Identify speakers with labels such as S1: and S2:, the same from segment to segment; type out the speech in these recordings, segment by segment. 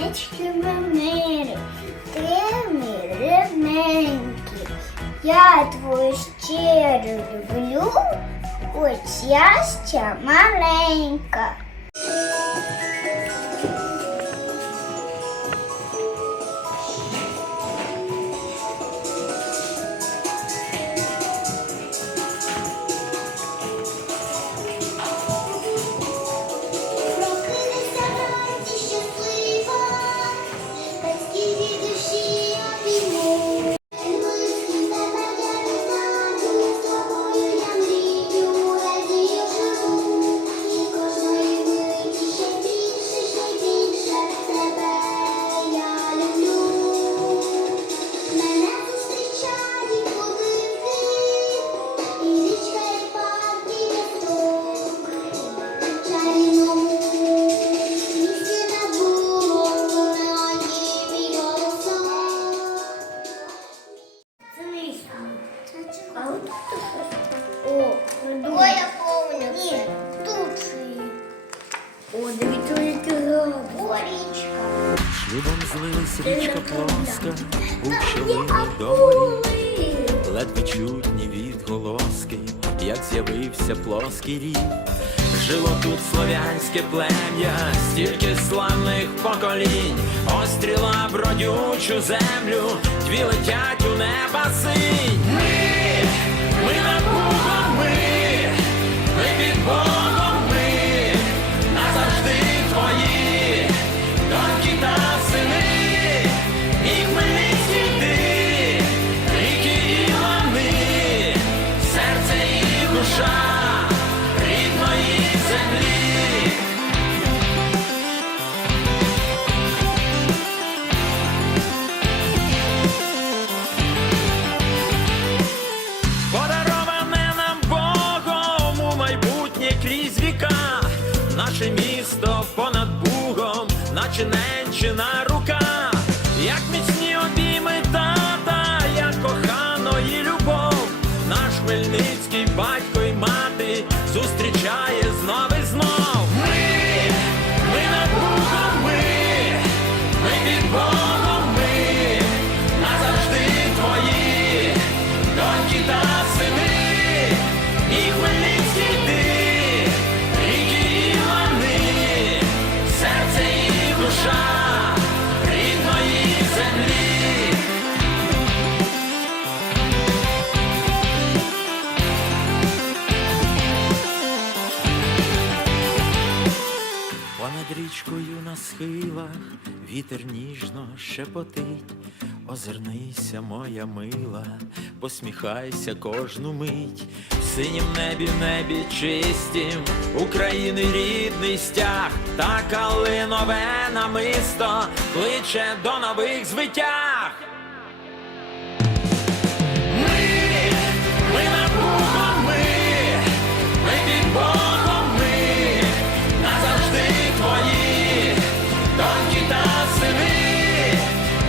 S1: Нички мири, ти мій рідненький. Я твою щиро люблю, хоч я ще маленька. А от тут. О, О, я помню. Ні, тут же. О, дивіться, які гарні. О, річка.
S2: Шлюбом злилась річка плоска, у щелині до ледве чутні відголоски, як з'явився плоский рік. Жило тут слов'янське плем'я, стільки славних поколінь, остріла в родючу землю, дві летять у неба синь. Місто понад Бугом, наче ненчина рука, як міцні обійми тата, як коханої любов, наш хмельницький батько й мати зустрічає Понад річкою на схилах вітер ніжно шепотить. Озирнися, моя мила, посміхайся кожну мить, в синім небі, небі чистім, України рідний стяг, та калинове намисто кличе до нових звитяг.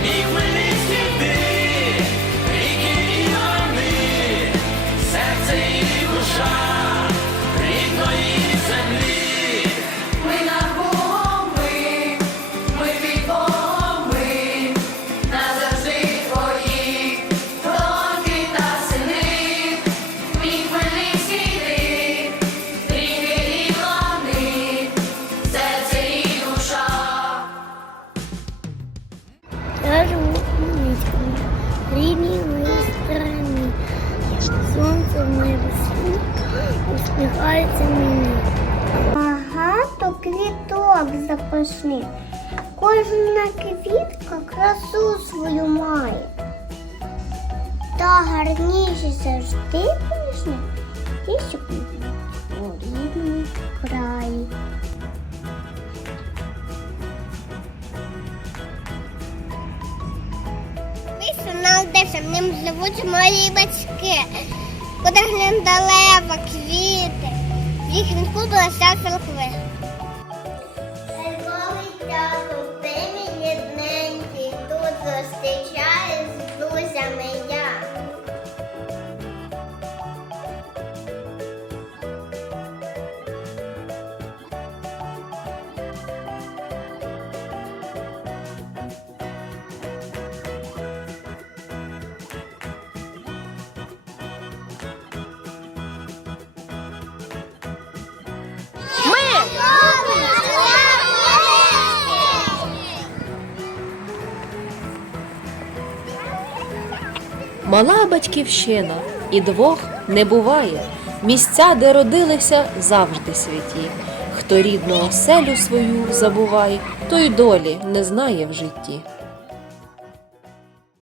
S2: І Хмельницький
S1: Сонце в небі синє, усміхається мені. Багато квіток запашних. Кожна квітка красу свою має. Та гарніше завжди пишне, ті, що у рідному краї. Нам де ним живуть мої батьки. Куди глядалева, квіти. Їх відкупила вся церкви. Театр,
S3: Мала батьківщина, і двох не буває. Місця, де родилися, завжди святі. Хто рідну оселю свою забуває, той долі не знає в житті.